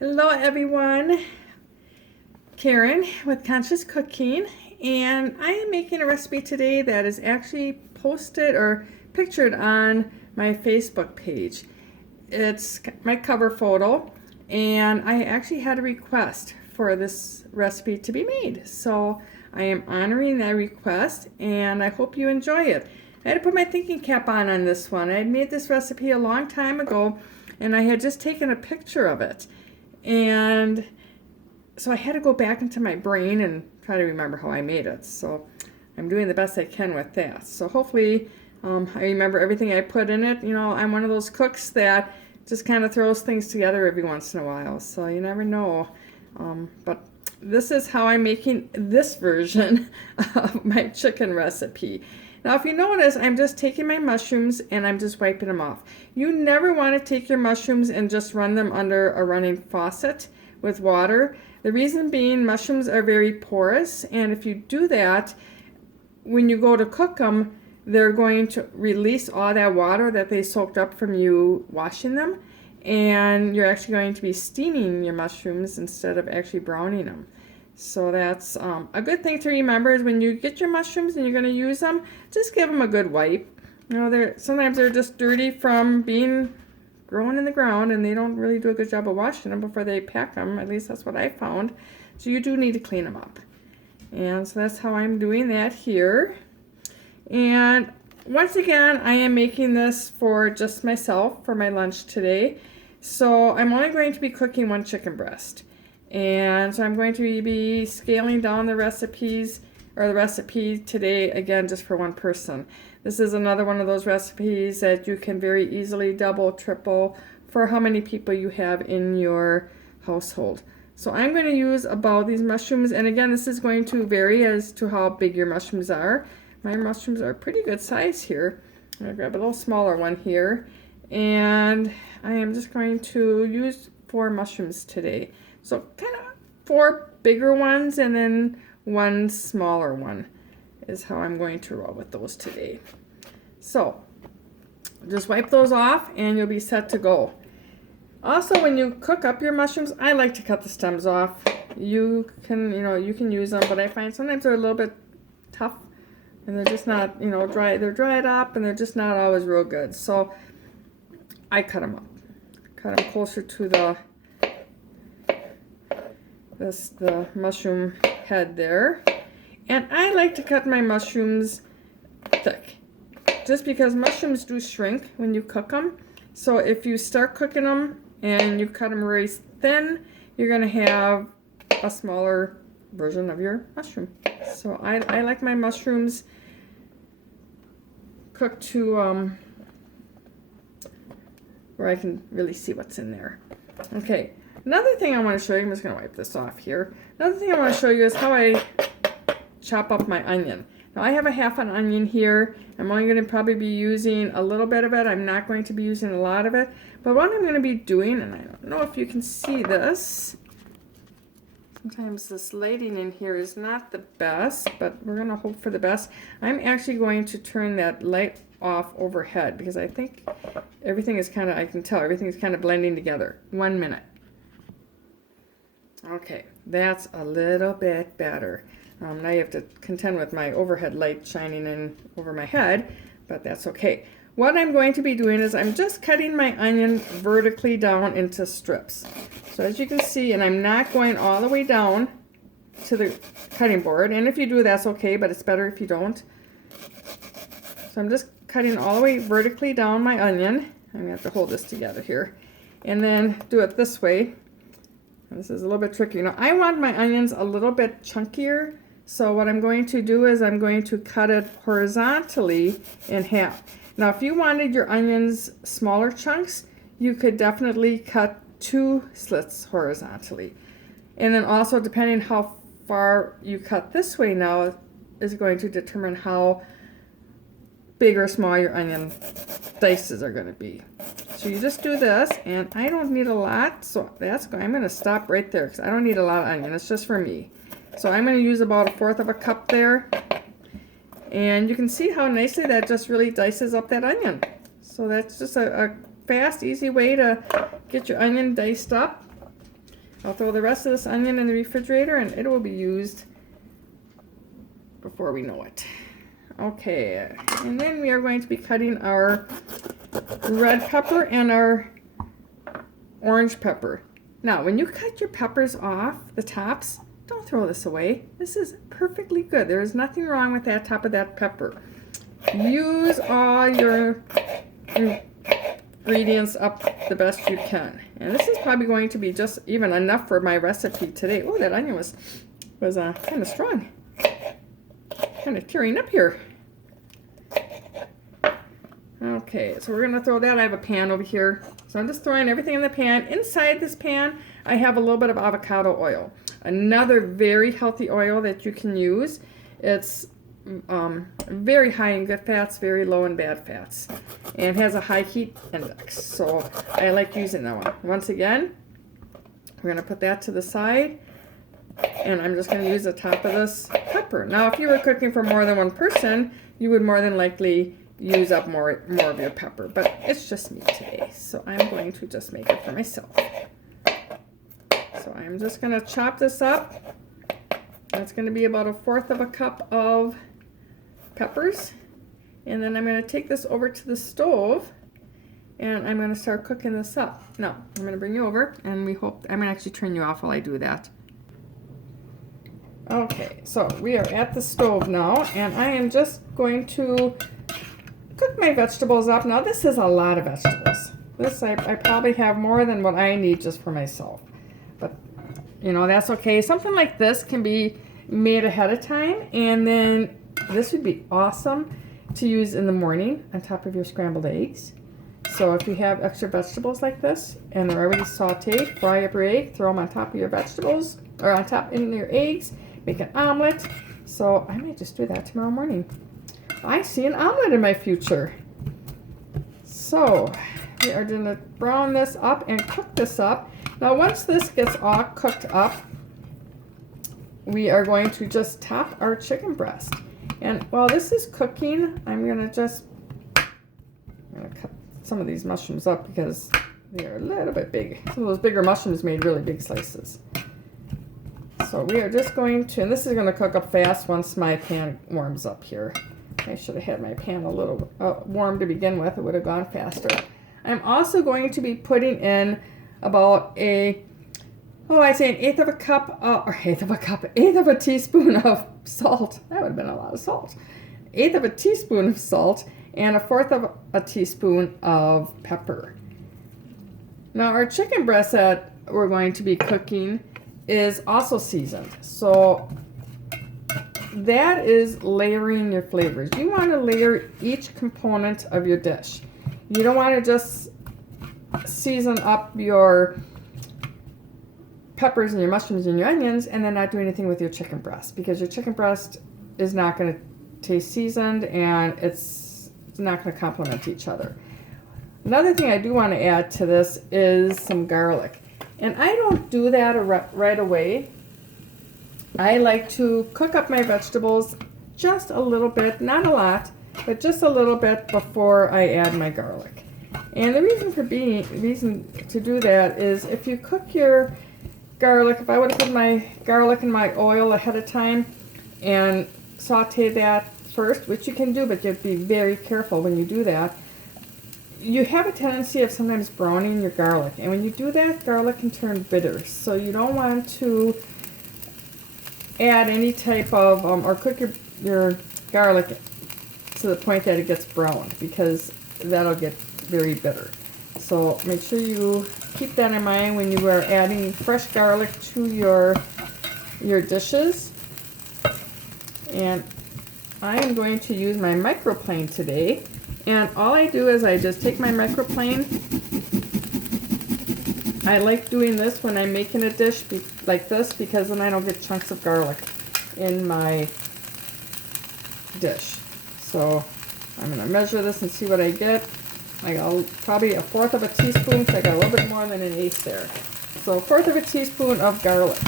Hello everyone, Karen with Conscious Cooking, and I am making a recipe today that is actually posted or pictured on my Facebook page. It's my cover photo, and I actually had a request for this recipe to be made, so I am honoring that request and I hope you enjoy it. I had to put my thinking cap on this one. I had made this recipe a long time ago and I had just taken a picture of it. And so I had to go back into my brain and try to remember how I made it. So I'm doing the best I can with that. So hopefully I remember everything I put in it. You know, I'm one of those cooks that just kind of throws things together every once in a while. So you never know. But this is how I'm making this version of my chicken recipe. Now, if you notice, I'm just taking my mushrooms and I'm just wiping them off. You never want to take your mushrooms and just run them under a running faucet with water. The reason being, mushrooms are very porous, and if you do that, when you go to cook them, they're going to release all that water that they soaked up from you washing them, and you're actually going to be steaming your mushrooms instead of actually browning them. So that's a good thing to remember is when you get your mushrooms and you're going to use them, just give them a good wipe. You know, sometimes they're just dirty from being grown in the ground and they don't really do a good job of washing them before they pack them. At least that's what I found. So you do need to clean them up. And so that's how I'm doing that here. And once again, I am making this for just myself for my lunch today. So I'm only going to be cooking one chicken breast. And so I'm going to be scaling down the recipes or the recipe today again just for one person. This is another one of those recipes that you can very easily double, triple for how many people you have in your household. So I'm going to use about these mushrooms, and again this is going to vary as to how big your mushrooms are. My mushrooms are pretty good size here. I'm going to grab a little smaller one here, and I am just going to use 4 mushrooms today. So kind of 4 bigger ones and then 1 smaller one is how I'm going to roll with those today. So just wipe those off and you'll be set to go. Also, when you cook up your mushrooms, I like to cut the stems off. You can use them, but I find sometimes they're a little bit tough and they're just not, dry. They're dried up and they're just not always real good. So I cut them up. Cut them closer to the mushroom head there. And I like to cut my mushrooms thick just because mushrooms do shrink when you cook them. So if you start cooking them and you cut them very thin, you're going to have a smaller version of your mushroom. So I like my mushrooms cooked to where I can really see what's in there. Okay. Another thing I want to show you, I'm just going to wipe this off here. Another thing I want to show you is how I chop up my onion. Now I have a half an onion here. I'm only going to probably be using a little bit of it. I'm not going to be using a lot of it. But what I'm going to be doing, and I don't know if you can see this. Sometimes this lighting in here is not the best, but we're going to hope for the best. I'm actually going to turn that light off overhead because I think everything is kind of, I can tell everything is kind of blending together. 1 minute. Okay, that's a little bit better. Now you have to contend with my overhead light shining in over my head, but that's okay. What I'm going to be doing is I'm just cutting my onion vertically down into strips. So as you can see, and I'm not going all the way down to the cutting board, and if you do, that's okay, but it's better if you don't. So I'm just cutting all the way vertically down my onion. I'm going to have to hold this together here. And then do it this way. This is a little bit tricky. Now, I want my onions a little bit chunkier, so what I'm going to do is I'm going to cut it horizontally in half. Now, if you wanted your onions smaller chunks, you could definitely cut 2 slits horizontally. And then also, depending how far you cut this way now is going to determine how big or small your onion dices are going to be. So you just do this, and I don't need a lot, so I'm going to stop right there because I don't need a lot of onion. It's just for me. So I'm going to use about 1/4 of a cup there, and you can see how nicely that just really dices up that onion. So that's just a fast, easy way to get your onion diced up. I'll throw the rest of this onion in the refrigerator and it will be used before we know it. Okay, and then we are going to be cutting our red pepper and our orange pepper. Now, when you cut your peppers off, the tops, don't throw this away. This is perfectly good. There is nothing wrong with that top of that pepper. Use all your ingredients up the best you can. And this is probably going to be just even enough for my recipe today. Oh, that onion was kind of strong. Kind of tearing up here. Okay, so we're gonna throw that. I have a pan over here. So I'm just throwing everything in the pan. Inside this pan, I have a little bit of avocado oil. Another very healthy oil that you can use. It's very high in good fats, very low in bad fats, and has a high heat index. So I like using that one. Once again, we're gonna put that to the side, and I'm just gonna use the top of this pepper. Now, if you were cooking for more than one person, you would more than likely use up more of your pepper, but it's just me today, so I'm going to just make it for myself. So I'm just going to chop this up. That's going to be about 1/4 of a cup of peppers, and then I'm going to take this over to the stove and I'm going to start cooking this up. Now, I'm going to bring you over, and I'm going to actually turn you off while I do that. Okay, so we are at the stove now, and I am just going to cook my vegetables up. Now, this is a lot of vegetables. This, I probably have more than what I need just for myself. But, you know, that's okay. Something like this can be made ahead of time, and then this would be awesome to use in the morning on top of your scrambled eggs. So if you have extra vegetables like this, and they're already sauteed, fry up your egg, throw them on top of your vegetables, or on top in your eggs, make an omelet. So I might just do that tomorrow morning. I see an omelet in my future. So we are going to brown this up and cook this up. Now, once this gets all cooked up, we are going to just top our chicken breast. And while this is cooking, I'm going to cut some of these mushrooms up because they are a little bit big. Some of those bigger mushrooms made really big slices. So we are just going to, and this is going to cook up fast once my pan warms up here. I should have had my pan a little warm to begin with. It would have gone faster. I'm also going to be putting in about I'd say 1/8 of a cup, or 1/8 of a teaspoon of salt. That would have been a lot of salt. 1/8 of a teaspoon of salt and 1/4 of a teaspoon of pepper. Now, our chicken breast that we're going to be cooking is also seasoned. So that is layering your flavors. You want to layer each component of your dish. You don't want to just season up your peppers and your mushrooms and your onions and then not do anything with your chicken breast, because your chicken breast is not going to taste seasoned and it's not going to complement each other. Another thing I do want to add to this is some garlic. And I don't do that right away. I like to cook up my vegetables just a little bit, not a lot, but just a little bit before I add my garlic. And the reason to do that is if you cook your garlic, if I would have put my garlic in my oil ahead of time and saute that first, which you can do, but you have to be very careful when you do that. You have a tendency of sometimes browning your garlic, and when you do that, garlic can turn bitter. So you don't want to add any type of, or cook your garlic to the point that it gets browned, because that'll get very bitter. So make sure you keep that in mind when you are adding fresh garlic to your dishes. And I am going to use my microplane today. And all I do is I just take my microplane. I like doing this when I'm making a dish like this, because then I don't get chunks of garlic in my dish. So I'm going to measure this and see what I get. I got probably 1/4 of a teaspoon, so I got a little bit more than 1/8 there. So 1/4 of a teaspoon of garlic.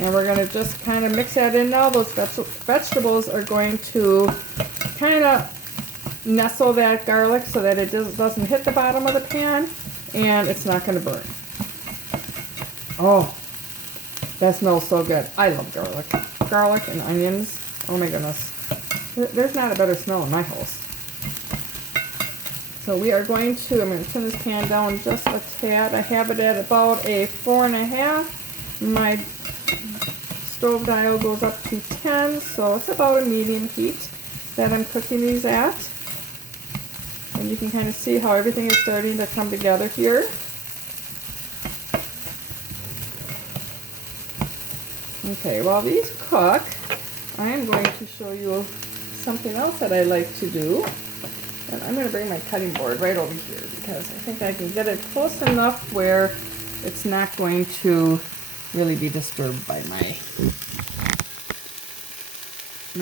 And we're going to just kind of mix that in now. Those vegetables are going to kind of nestle that garlic so that it doesn't hit the bottom of the pan and it's not going to burn. Oh, that smells so good. I love garlic. Garlic and onions. Oh my goodness. There's not a better smell in my house. So we are going to, I'm going to turn this pan down just a tad. I have it at about a 4.5. My stove dial goes up to 10, so it's about a medium heat that I'm cooking these at. And you can kind of see how everything is starting to come together here. Okay, while these cook, I am going to show you something else that I like to do. And I'm going to bring my cutting board right over here because I think I can get it close enough where it's not going to really be disturbed by my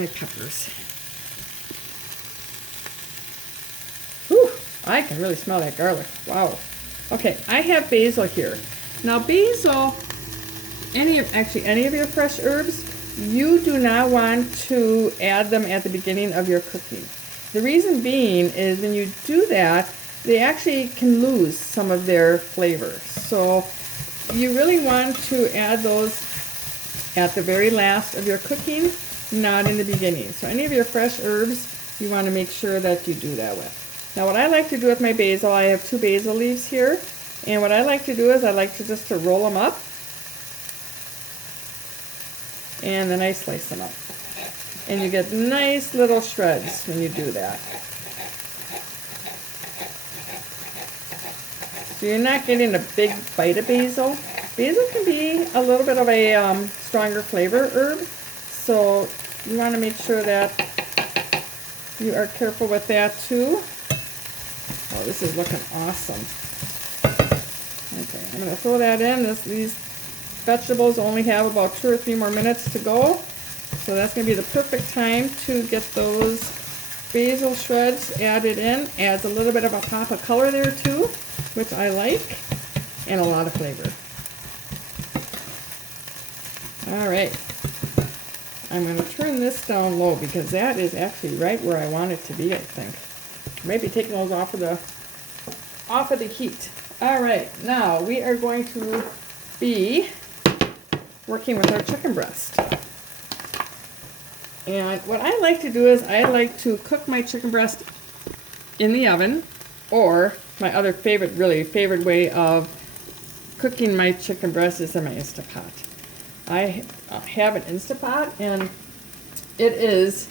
peppers. Whew, I can really smell that garlic. Wow. Okay, I have basil here. Now basil, any of your fresh herbs, you do not want to add them at the beginning of your cooking. The reason being is when you do that, they actually can lose some of their flavor. So you really want to add those at the very last of your cooking, not in the beginning. So any of your fresh herbs, you want to make sure that you do that with. Now what I like to do with my basil, I have 2 basil leaves here. And what I like to do is I like to just roll them up. And then I slice them up. And you get nice little shreds when you do that. So you're not getting a big bite of basil. Basil can be a little bit of a stronger flavor herb. So you want to make sure that you are careful with that too. Oh, this is looking awesome. Okay, I'm going to throw that in. These vegetables only have about 2 or 3 more minutes to go. So that's going to be the perfect time to get those basil shreds added in. Adds a little bit of a pop of color there too, which I like, and a lot of flavor. All right, I'm going to turn this down low because that is actually right where I want it to be, I think. Maybe taking those off of the heat. All right, now we are going to be working with our chicken breast. And what I like to do is I like to cook my chicken breast in the oven, or my other favorite way of cooking my chicken breast is in my Instapot. I have an Instapot, and it is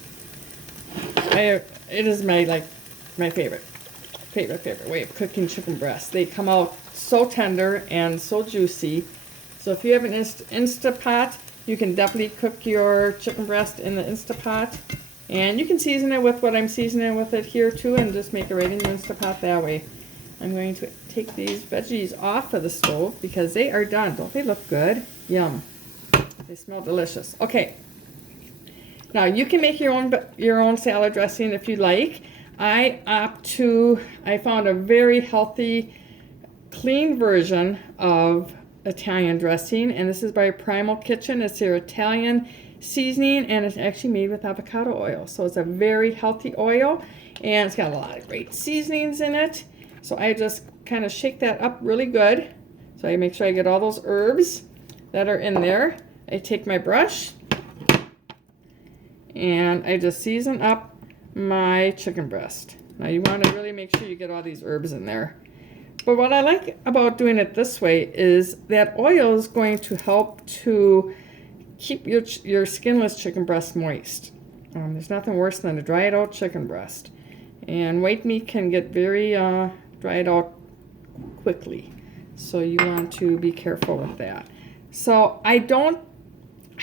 my favorite way of cooking chicken breasts. They come out so tender and so juicy. So if you have an Instapot, you can definitely cook your chicken breast in the Instapot. And you can season it with what I'm seasoning with it here too, and just make it right in your Instapot that way. I'm going to take these veggies off of the stove because they are done. Don't they look good? Yum. They smell delicious. Okay. Now you can make your own salad dressing if you like. I found a very healthy, clean version of Italian dressing, and this is by Primal Kitchen. It's their Italian seasoning, and it's actually made with avocado oil. So it's a very healthy oil, and it's got a lot of great seasonings in it. So I just kind of shake that up really good. So I make sure I get all those herbs that are in there. I take my brush, and I just season up my chicken breast. Now you want to really make sure you get all these herbs in there. But what I like about doing it this way is that oil is going to help to keep your skinless chicken breast moist. There's nothing worse than a dried out chicken breast. And white meat can get very dried out quickly. So you want to be careful with that. So I don't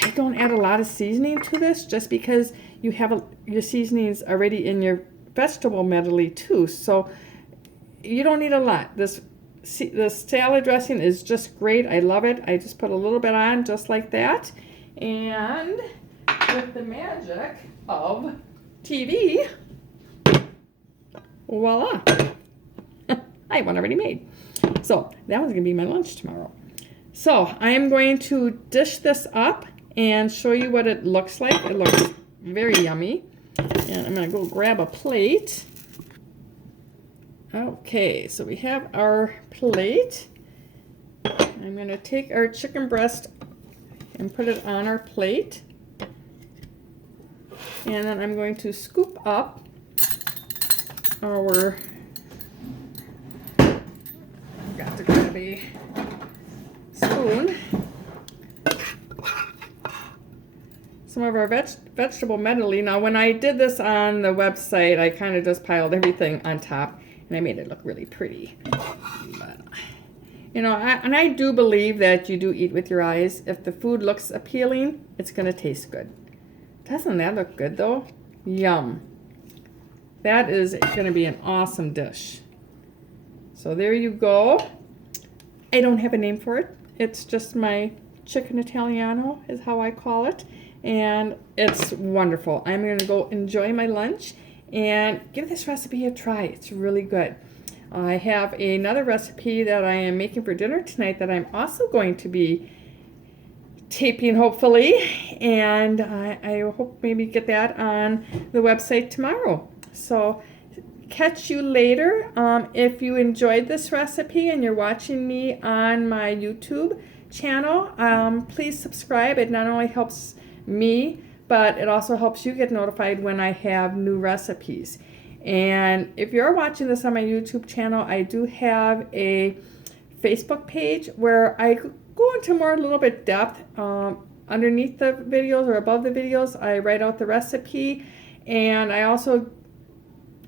add a lot of seasoning to this just because you have your seasonings already in your vegetable medley too. So you don't need a lot. This salad dressing is just great. I love it. I just put a little bit on just like that. And with the magic of TV, voila. I have one already made. So that one's going to be my lunch tomorrow. So I am going to dish this up and show you what it looks like. It looks very yummy. And I'm going to go grab a plate. Okay, so we have our plate. I'm I'm going to take our chicken breast and put it on our plate. And then I'm going to scoop up our, I've got to grab a spoon, some of our vegetable medley. Now when I did this on the website, I kind of just piled everything on top and I made it look really pretty. But, you know, I do believe that you do eat with your eyes. If the food looks appealing, it's going to taste good. Doesn't that look good though? Yum. That is going to be an awesome dish. So there you go. I don't have a name for it. It's just my chicken Italiano is how I call it. And it's wonderful. I'm going to go enjoy my lunch and give this recipe a try. It's really good. I have another recipe that I am making for dinner tonight that I'm also going to be taping hopefully, and I hope maybe get that on the website tomorrow. So catch you later. If you enjoyed this recipe and you're watching me on my YouTube channel, please subscribe. It not only helps me, but it also helps you get notified when I have new recipes. And if you're watching this on my YouTube channel, I do have a Facebook page where I go into more a little bit depth. Underneath the videos or above the videos, I write out the recipe, and I also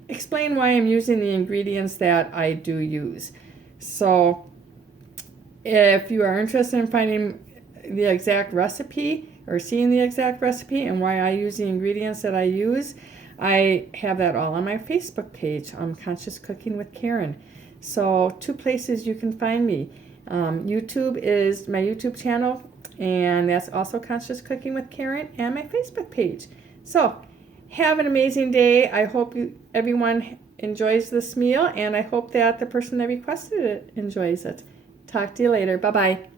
explain why I'm using the ingredients that I do use. So if you are interested in finding the exact recipe or seeing the exact recipe and why I use the ingredients that I use, I have that all on my Facebook page, Conscious Cooking with Karen. So 2 places you can find me. YouTube is my YouTube channel, and that's also Conscious Cooking with Karen, and my Facebook page. So have an amazing day. I hope everyone enjoys this meal, and I hope that the person that requested it enjoys it. Talk to you later. Bye-bye.